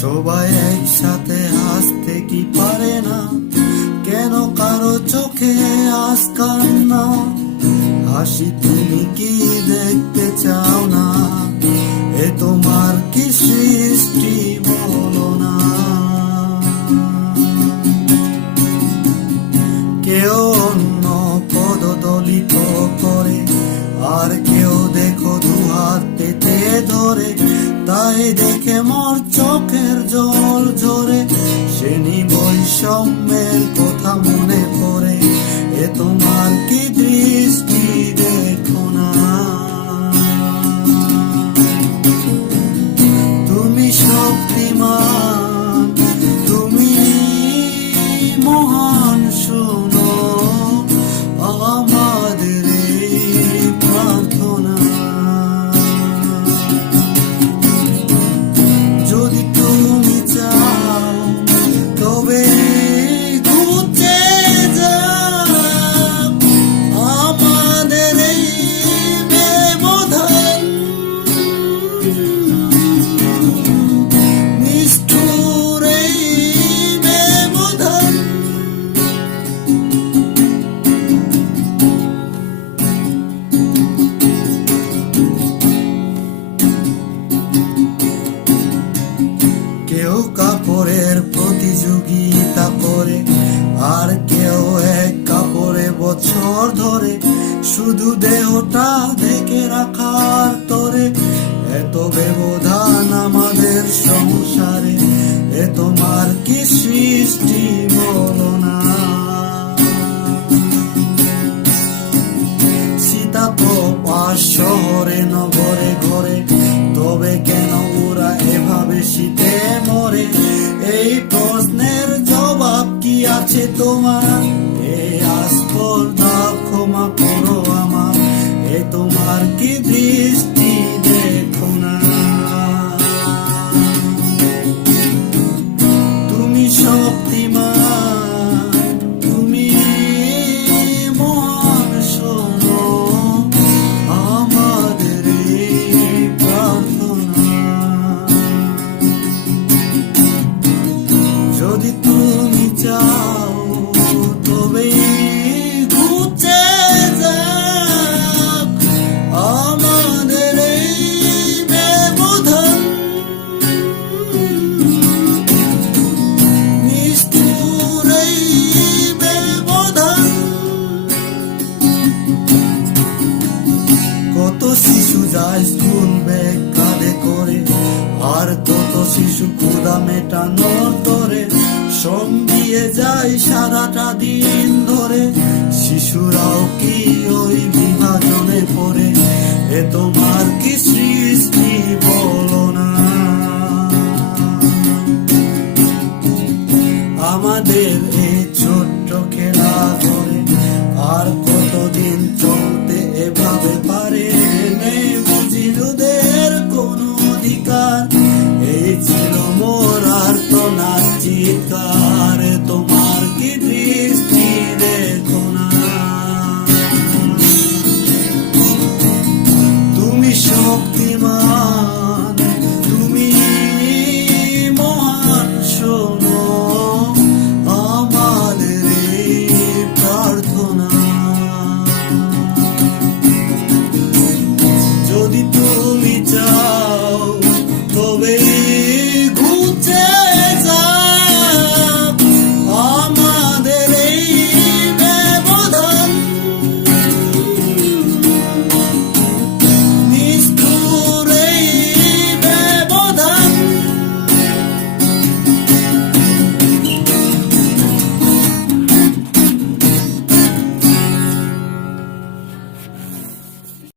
সবাই একসাথে হাসতে কি পারে না? কেন কারো চোখে আজ কান্না? হাসি তুমি কি দেখতে চাও না? এ তোমার কি সৃষ্টি বলো না? কেউ অন্য পদদলিত করে, আর কেউ দেখো দুহাত পেতে ধরে। তাই দেখে মোর চোখের জল ঝরে, শ্রেণী বৈষম্যের কথা মনে পড়ে। এ তোমার কি দৃষ্টি দেখো না? তুমি শক্তিমান, তুমি মহান, শোনো আমাদের এই প্রার্থনা। যদি তুমি চাও তবে ঘুচে যাও আমাদের এই ব্যবধান। নিষ্ঠুর এই ব্যবধান। কেউ কাপড়ের প্রতিযোগিতা করে, আর কেউ এক কাপড়ে বছর ধরে শুধু দেহটা ঢেকে রাখার তরে। এত ব্যবধান আমাদের সংসারে, এ তোমার কি সৃষ্টি বলো না? শীতাতপ আর শহরে নগরে ঘরে, তবে কেন ওরা এভাবে শীতে মরে? এই প্রশ্নের জবাব কি আছে তোমার? এই আস্পর্ধা ক্ষমা করো আমার, এ তোমার কি দৃষ্টি দেখো না? তুমি শক্তিমান, তুমি মহান, শোনো আমাদের এই প্রার্থনা। যদি তুমি চাও তবে ঘুচে যাও আমাদের এই ব্যবধান। নিষ্ঠুর এই ব্যবধান। কত শিশু যায় স্কুল ব্যাগ কাঁধে করে, আর কত শিশু ক্ষুধা মেটানোর তরে শ্রম দিয়ে যায় সারাটা দিন ধরে। শিশুরাও কি ওই বিভাজনে পড়ে? এ তো